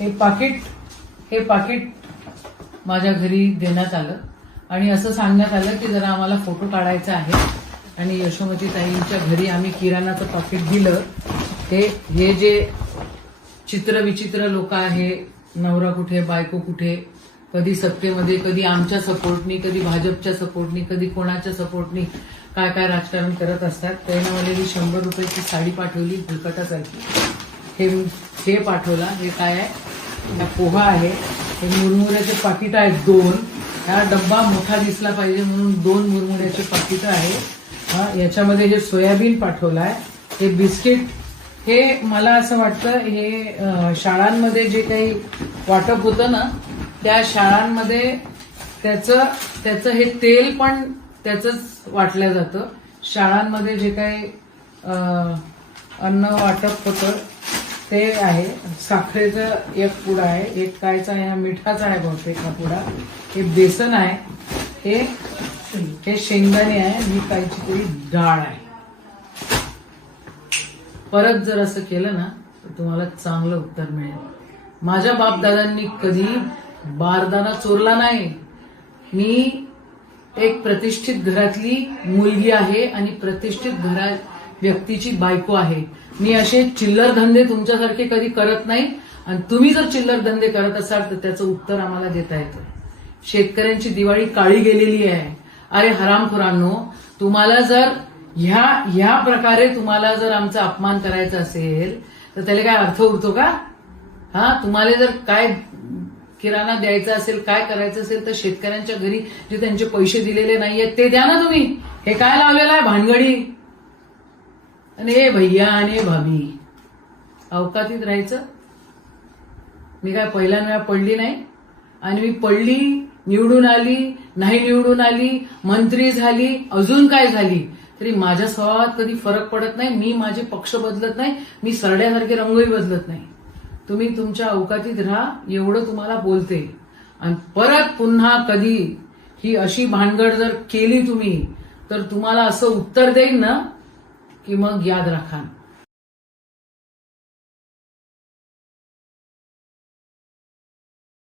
हे पाकिट हे पाकिट माझ्या घरी देण्यात आलं. आणि असं सांगण्यात आलं की जरा आम्हाला फोटो काढायचा आहे. आणि यशोमती ताईंच्या घरी आम्ही किराणाचं पाकिट दिलं. हे हे जे चित्रविचित्र लोक आहे नवरा कुठे बायको कुठे कधी सत्तेमध्ये कधी आमच्या सपोर्टनी कधी भाजपच्या सपोर्टनी कधी कोणाच्या सपोर्टनी काय काय राजकारण करत असतात. त्यानं मला ही शंभर रुपयाची साडी पाठवली फुलकटासारखी. हे हे पाठवला. हे काय आहे? हा पोहा आहे. हे मुरमुऱ्याचे पाकिट आहेत दोन. हा डब्बा मोठा दिसला पाहिजे म्हणून दोन मुरमुऱ्याचे पाकिट आहे. हा याच्यामध्ये जे सोयाबीन पाठवलाय हे बिस्किट हे मला असं वाटतं हे शाळांमध्ये जे काही वाटप होतं ना त्या शाळांमध्ये त्याचं त्याचं हे तेल पण त्याचंच वाटलं जातं. शाळांमध्ये जे काही अन्न वाटप होतं ते आहे. साखरेचं एक पुडा आहे. एक कायचा आहे. हा मिठाचा आहे बहुतेक हा पुडा. हे बेसन आहे. हे हे शेंगदाणे आहे. ही कायची तरी डाळ आहे. परत जर असं केलं ना तर तुम्हाला चांगलं उत्तर मिळेल. माझ्या बापदादांनी कधी बारदाना चोरला नाही. मी एक प्रतिष्ठित घरातली मुलगी आहे आणि प्रतिष्ठित घरा व्यक्तीची बायको आहे. मी असे चिल्लर धंदे तुमच्यासारखे कधी करत नाही. आणि तुम्ही जर चिल्लर धंदे करत असाल तर त्याचं उत्तर आम्हाला देता येतं. शेतकऱ्यांची दिवाळी काळी गेलेली आहे. अरे हरामखोरांनो तुम्हाला जर ह्या ह्या प्रकारे तुम्हाला जर आमचा अपमान करायचा असेल तर त्याला काय अर्थ उरतो का? हा तुम्हाला जर काय किराणा द्यायचा असेल काय करायचं असेल तर शेतकऱ्यांच्या घरी जे त्यांचे पैसे दिलेले नाहीयेत ते द्या ना तुम्ही. हे काय लावलेलं आहे? भानगडी. आणि हे भैया आणि भाभी अवकातीत राहायचं. मी काय पहिल्यांदा वेळा पडली नाही. आणि मी पडली निवडून आली नाही निवडून आली मंत्री झाली अजून काय झाली? तरी माझ्या स्वभावात कधी फरक पडत नाही मी माझे पक्ष बदलत नाही मी सरड्यासारखे रंगही बदलत नाही. तुम्ही तुमच्या अवकातीत राहा एवढं तुम्हाला बोलते. आणि परत पुन्हा कधी ही अशी भानगड जर केली तुम्ही तर तुम्हाला असं उत्तर देईन ना की मग याद राखा